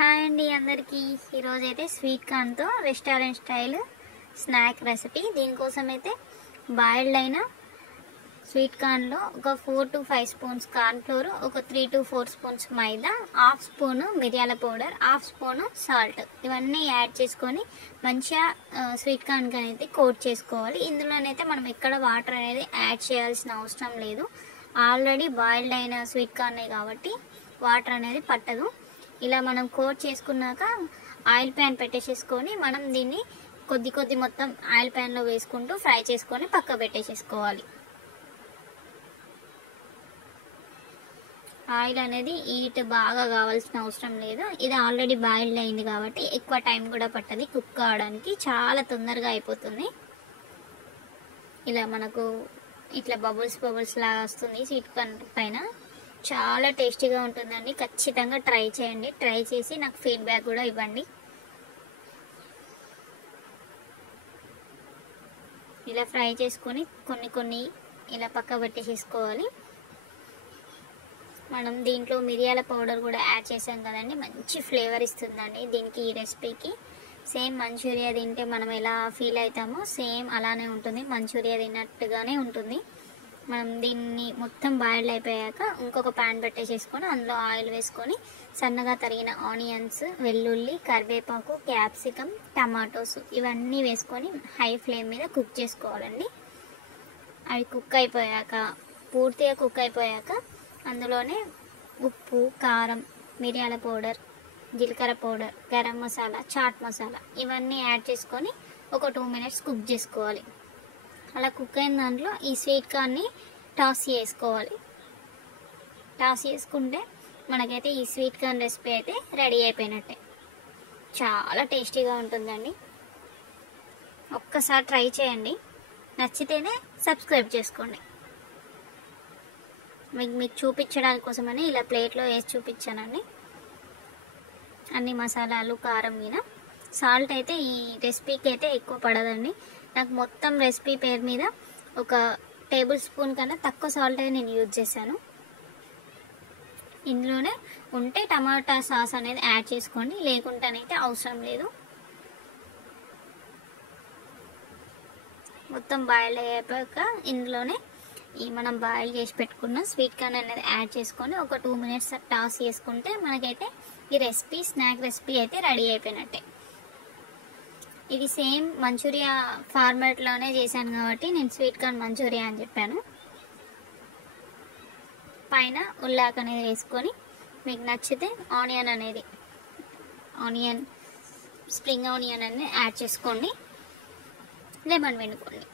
Hi అండి అందరికీ. ఈరోజు అయితే స్వీట్ కార్న్తో రెస్టారెంట్ స్టైల్ స్నాక్ రెసిపీ. దీనికోసం అయితే బాయిల్డ్ అయిన స్వీట్ కార్న్లో ఒక 4 to 5 స్పూన్స్ కార్న్ ఫ్లోర్, ఒక 3 to 4 spoons maida, half spoon మిరియాల పౌడర్, హాఫ్ స్పూను సాల్ట్, ఇవన్నీ యాడ్ చేసుకొని మంచిగా స్వీట్ కార్న్ అయితే కోట్ చేసుకోవాలి. ఇందులోనైతే మనం ఎక్కడ వాటర్ అనేది యాడ్ చేయాల్సిన అవసరం లేదు. ఆల్రెడీ బాయిల్డ్ అయిన స్వీట్ కార్న్ కాబట్టి వాటర్ అనేది పట్టదు. ఇలా మనం కోట్ చేసుకున్నాక ఆయిల్ ప్యాన్ పెట్టేసేసుకొని మనం దీన్ని కొద్ది మొత్తం ఆయిల్ ప్యాన్లో వేసుకుంటూ ఫ్రై చేసుకొని పక్క పెట్టేసేసుకోవాలి. ఆయిల్ అనేది హీట్ బాగా కావాల్సిన అవసరం లేదు. ఇది ఆల్రెడీ బాయిల్డ్ అయింది కాబట్టి ఎక్కువ టైం కూడా పట్టదు కుక్ కావడానికి, చాలా తొందరగా అయిపోతుంది. ఇలా మనకు ఇట్లా బబుల్స్ లాగా వస్తుంది స్వీట్ కార్న్ పైన. చాలా టేస్టీగా ఉంటుందండి. ఖచ్చితంగా ట్రై చేయండి. ట్రై చేసి నాకు ఫీడ్బ్యాక్ కూడా ఇవ్వండి. ఇలా ఫ్రై చేసుకొని కొన్ని ఇలా పక్క పెట్టేసుకోవాలి. మనం దీంట్లో మిరియాల పౌడర్ కూడా యాడ్ చేసాం కదండి, మంచి ఫ్లేవర్ ఇస్తుందండి దీనికి. ఈ రెసిపీకి సేమ్ మంచూరియా తింటే మనం ఎలా ఫీల్ అవుతామో సేమ్ అలానే ఉంటుంది. మంచూరియా తిన్నట్టుగానే ఉంటుంది. మనం దీన్ని మొత్తం బాయిల్డ్ అయిపోయాక ఇంకొక ప్యాన్ పెట్టేసేసుకొని అందులో ఆయిల్ వేసుకొని సన్నగా తరిగిన ఆనియన్స్, వెల్లుల్లి, కరివేపాకు, క్యాప్సికమ్, టమాటోస్ ఇవన్నీ వేసుకొని హై ఫ్లేమ్ మీద కుక్ చేసుకోవాలండి. అవి పూర్తిగా కుక్ అయిపోయాక అందులోనే ఉప్పు, కారం, మిరియాల పౌడర్, జీలకర్ర పౌడర్, గరం మసాలా, చాట్ మసాలా ఇవన్నీ యాడ్ చేసుకొని ఒక 2 minutes కుక్ చేసుకోవాలి. అలా కుక్ అయిన దాంట్లో ఈ స్వీట్ కార్న్ని టాస్ చేసుకోవాలి. టాస్ చేసుకుంటే మనకైతే ఈ స్వీట్ కార్న్ రెసిపీ అయితే రెడీ అయిపోయినట్టే. చాలా టేస్టీగా ఉంటుందండి. ఒక్కసారి ట్రై చేయండి. నచ్చితేనే సబ్స్క్రైబ్ చేసుకోండి. మీకు చూపించడానికి కోసమని ఇలా ప్లేట్లో వేసి చూపించానండి. అన్ని మసాలాలు, కారం మీద. సాల్ట్ అయితే ఈ రెసిపీకి అయితే ఎక్కువ పడదండి. నాకు మొత్తం రెసిపీ పేరు మీద ఒక టేబుల్ స్పూన్ కన్నా తక్కువ సాల్ట్ నేను యూజ్ చేశాను. ఇందులోనే ఉంటే టమాటా సాస్ అనేది యాడ్ చేసుకోండి, లేకుండానైతే అవసరం లేదు. మొత్తం బాయిల్ అయ్యాక ఇందులోనే మనం బాయిల్ చేసి పెట్టుకున్న స్వీట్ కార్న్ అనేది యాడ్ చేసుకొని ఒక 2 minutes టాస్ చేసుకుంటే మనకైతే ఈ రెసిపీ స్నాక్ రెసిపీ అయితే రెడీ అయిపోయినట్టే. ఇది సేమ్ మంచూరియా ఫార్మాట్లోనే చేశాను కాబట్టి నేను స్వీట్ కార్న్ మంచూరియా అని చెప్పాను. పైన ఉల్లాక్ అనేది వేసుకొని మీకు నచ్చితే స్ప్రింగ్ ఆనియన్ అనేది యాడ్ చేసుకోండి, లెమన్ పిండుకోండి.